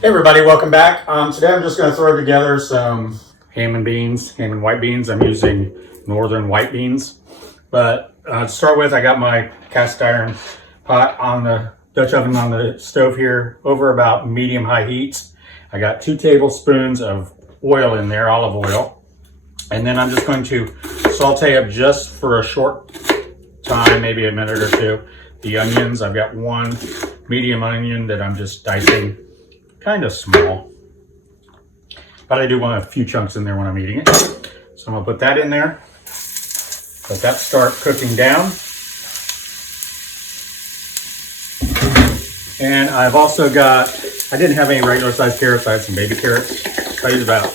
Hey everybody, welcome back. Today I'm just going to throw together some ham and white beans. I'm using northern white beans. But to start with, I got my cast iron pot on the Dutch oven on the stove here over about medium-high heat. I got 2 tablespoons of oil in there, olive oil. And then I'm just going to saute up just for a short time, maybe a minute or two, the onions. I've got 1 medium onion that I'm just dicing kind of small, but I do want a few chunks in there when I'm eating it. So I'm gonna put that in there, let that start cooking down. And I've also got, I didn't have any regular sized carrots, I had some baby carrots. I used about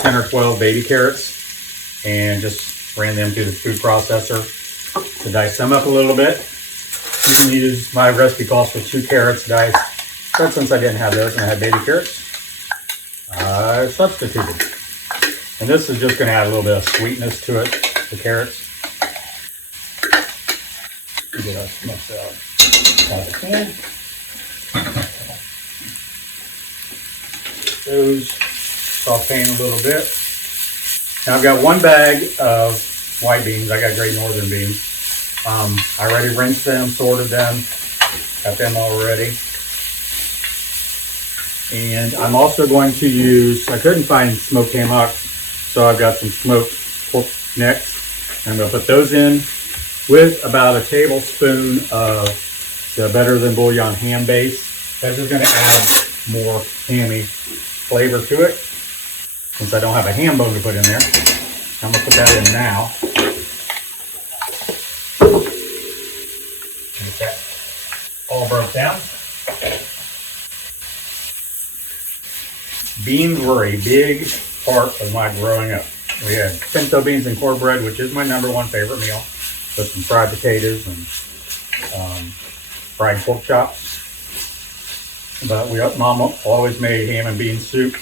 10 or 12 baby carrots and just ran them through the food processor to dice them up a little bit. You can use, my recipe calls for 2 carrots diced. But since I didn't have those and I had baby carrots, I substituted. And this is just going to add a little bit of sweetness to it, the carrots. Get as much out as I can. Those sauteing a little bit. Now I've got 1 bag of white beans. I got great northern beans. I already rinsed them, sorted them, got them all ready. And I'm also going to use, I couldn't find smoked ham hocks, so I've got some smoked pork necks. I'm going to put those in with about a tablespoon of the Better Than Bouillon Ham base. That's just going to add more hammy flavor to it, since I don't have a ham bone to put in there. I'm going to put that in now. Get that all broke down. Beans were a big part of my growing up. We had pinto beans and cornbread, which is my #1 favorite meal, with some fried potatoes and fried pork chops. But Mom always made ham and bean soup.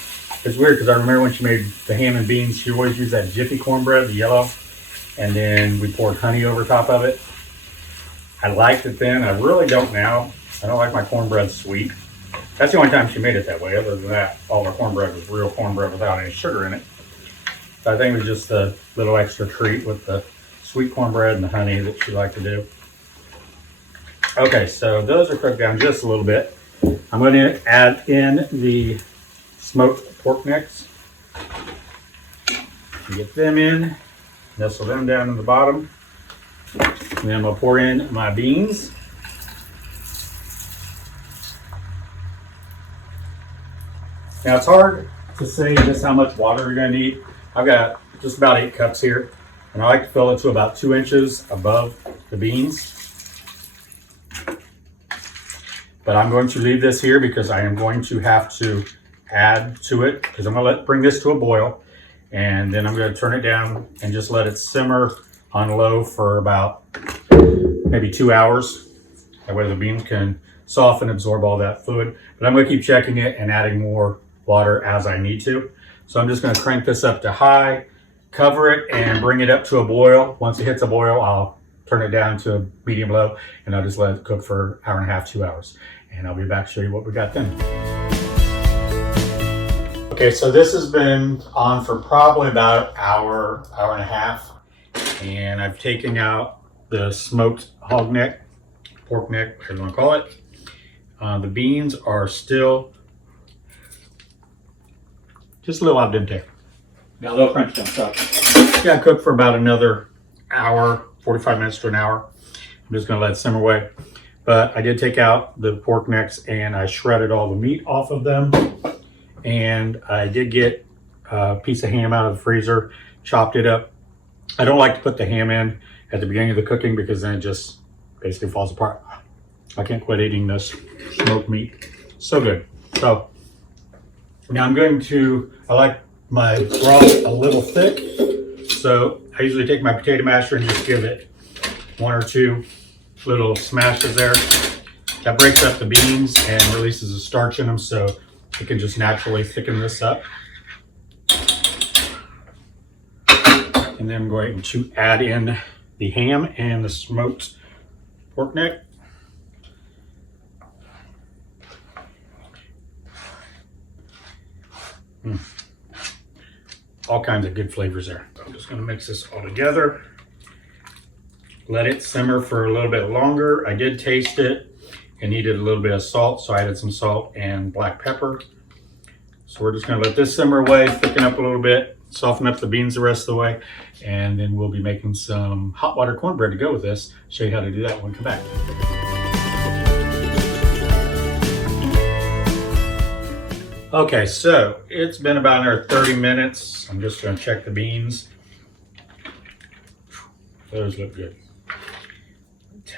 It's weird because I remember when she made the ham and beans, she always used that Jiffy cornbread, the yellow, and then we poured honey over top of it. I liked it then. I really don't now. I don't like my cornbread sweet. That's the only time she made it that way. Other than that, all her cornbread was real cornbread without any sugar in it. So I think it was just a little extra treat with the sweet cornbread and the honey that she liked to do. Okay, so those are cooked down just a little bit. I'm going to add in the smoked pork necks. Get them in, nestle them down in the bottom. And then I'm going to pour in my beans. Now it's hard to say just how much water you're going to need. I've got just about 8 cups here, and I like to fill it to about 2 inches above the beans. But I'm going to leave this here because I am going to have to add to it, because I'm going to bring this to a boil, and then I'm going to turn it down and just let it simmer on low for about maybe 2 hours. That way the beans can soften, absorb all that fluid. But I'm going to keep checking it and adding more water as I need to. So I'm just going to crank this up to high, cover it, and bring it up to a boil. Once it hits a boil, I'll turn it down to medium low, and I'll just let it cook for 1.5 hours, 2 hours. And I'll be back to show you what we got then. Okay, so this has been on for probably about an hour, 1.5 hours. And I've taken out the smoked hog neck, pork neck, whatever you want to call it. The beans are still just a little al dente. Now they'll crunch themselves. Yeah, cook for about another hour, 45 minutes to an hour. I'm just gonna let it simmer away. But I did take out the pork necks and I shredded all the meat off of them. And I did get a piece of ham out of the freezer, chopped it up. I don't like to put the ham in at the beginning of the cooking because then it just basically falls apart. I can't quit eating this smoked meat. So good. So now I'm going to, I like my broth a little thick. So I usually take my potato masher and just give it 1 or 2 little smashes there. That breaks up the beans and releases the starch in them, so it can just naturally thicken this up. And then I'm going to add in the ham and the smoked pork neck. All kinds of good flavors there. I'm just gonna mix this all together. Let it simmer for a little bit longer. I did taste it. It needed a little bit of salt, so I added some salt and black pepper. So we're just gonna let this simmer away, thicken up a little bit, soften up the beans the rest of the way, and then we'll be making some hot water cornbread to go with this. Show you how to do that when we come back. Okay, so it's been about another 30 minutes. I'm just gonna check the beans. Those look good.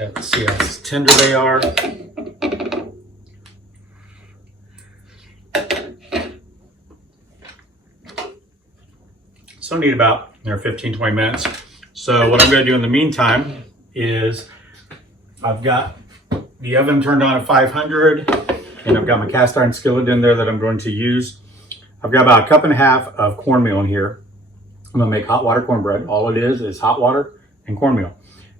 Let's see how tender they are. So I need about 15-20 minutes. So what I'm going to do in the meantime is I've got the oven turned on at 500 and I've got my cast iron skillet in there that I'm going to use. I've got about 1.5 cups of cornmeal in here. I'm going to make hot water cornbread. All it is hot water and cornmeal.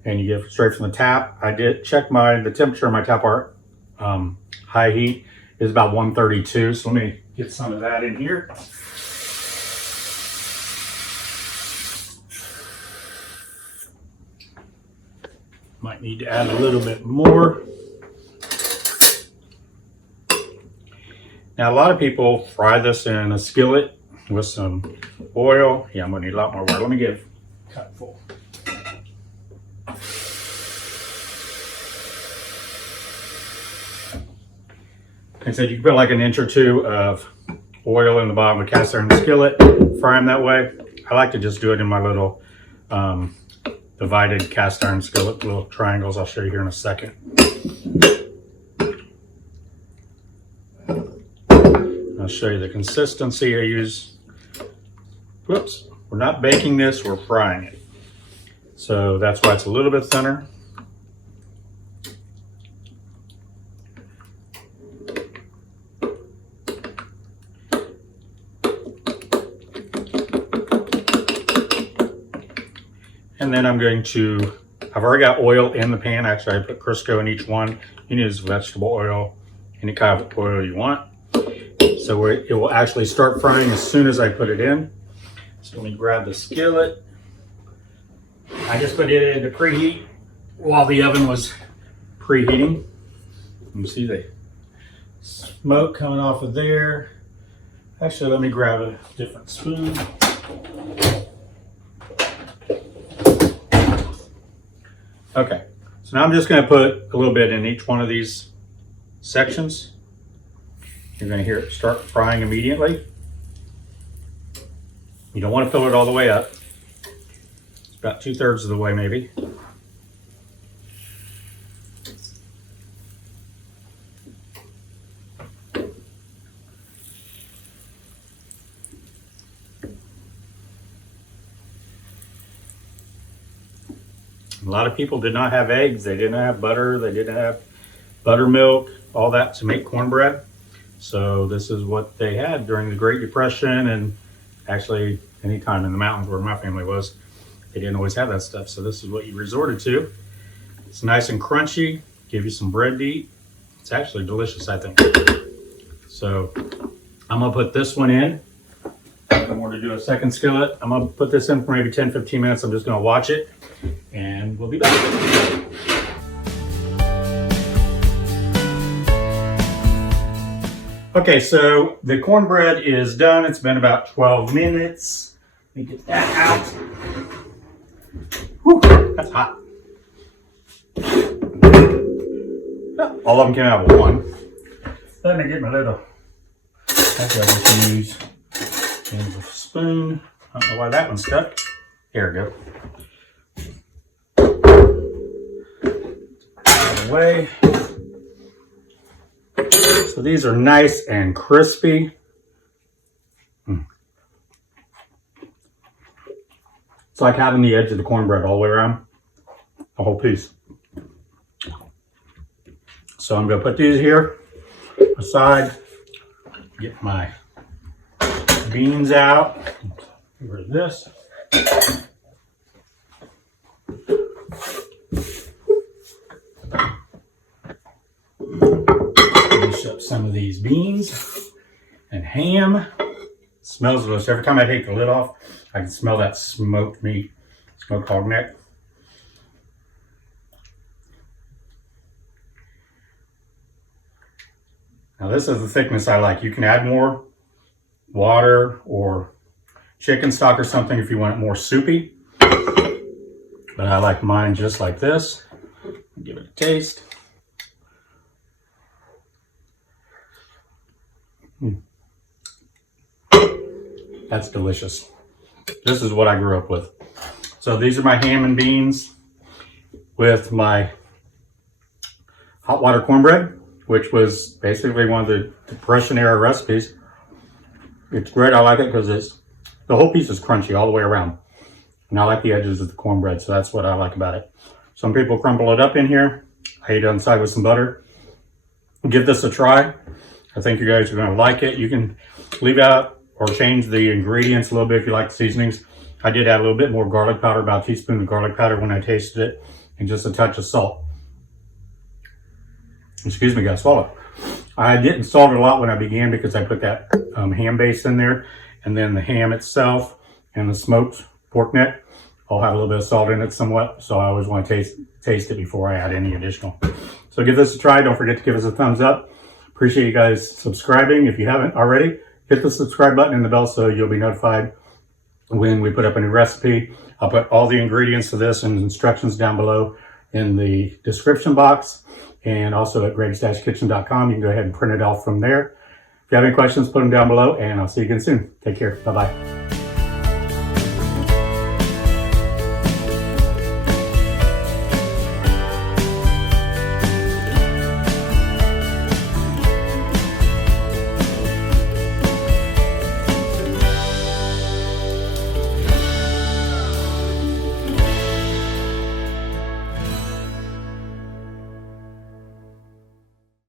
And you get it straight from the tap. I did check the temperature of my tap water. High heat is about 132. So let me get some of that in here. Might need to add a little bit more. Now a lot of people fry this in a skillet with some oil. Yeah, I'm gonna need a lot more water. Let me get a cup full. Like I said, you can put like an inch or two of oil in the bottom of a cast iron skillet, fry them that way. I like to just do it in my little divided cast iron skillet, little triangles. I'll show you here in a second. I'll show you the consistency I use. Whoops, we're not baking this, we're frying it. So that's why it's a little bit thinner. And then I'm going to, I've already got oil in the pan. Actually, I put Crisco in each one. You can use vegetable oil, any kind of oil you want. So it will actually start frying as soon as I put it in. So let me grab the skillet. I just put it into preheat while the oven was preheating. You can see the smoke coming off of there. Actually, let me grab a different spoon. Okay, so now I'm just going to put a little bit in each one of these sections. You're going to hear it start frying immediately. You don't want to fill it all the way up. It's about 2/3 of the way maybe. A lot of people did not have eggs, they didn't have butter, they didn't have buttermilk, all that to make cornbread. So this is what they had during the Great Depression, and actually any time in the mountains where my family was, they didn't always have that stuff. So this is what you resorted to. It's nice and crunchy, give you some bread to eat. It's actually delicious, I think. So I'm gonna put this one in. I'm going to do a second skillet. I'm going to put this in for maybe 10-15 minutes. I'm just going to watch it and we'll be back. Okay, so the cornbread is done. It's been about 12 minutes. Let me get that out. Whew, that's hot. All of them came out with one. Let me get my little, actually I just use a spoon. I don't know why that one's stuck. Here we go. Out of the way. So these are nice and crispy. It's like having the edge of the cornbread all the way around, a whole piece. So I'm going to put these here aside, get my beans out. Where's this? Finish up some of these beans and ham. Smells delicious. Every time I take the lid off, I can smell that smoked meat, smoked hog neck. Now this is the thickness I like. You can add more water or chicken stock or something if you want it more soupy. But I like mine just like this. Give it a taste. That's delicious. This is what I grew up with. So these are my ham and beans with my hot water cornbread, which was basically one of the Depression era recipes. It's great. I like it because the whole piece is crunchy all the way around. And I like the edges of the cornbread, so that's what I like about it. Some people crumble it up in here. I eat it on the side with some butter. Give this a try. I think you guys are going to like it. You can leave out or change the ingredients a little bit if you like the seasonings. I did add a little bit more garlic powder, about a teaspoon of garlic powder when I tasted it, and just a touch of salt. Excuse me, got to swallow. I didn't salt it a lot when I began because I put that ham base in there, and then the ham itself and the smoked pork neck all have a little bit of salt in it somewhat, so I always want to taste it before I add any additional. So give this a try. Don't forget to give us a thumbs up. Appreciate you guys subscribing. If you haven't already, hit the subscribe button and the bell so you'll be notified when we put up a new recipe. I'll put all the ingredients for this and instructions down below in the description box, and also at gregs-kitchen.com. You can go ahead and print it off from there. If you have any questions, put them down below, and I'll see you again soon. Take care. Bye-bye.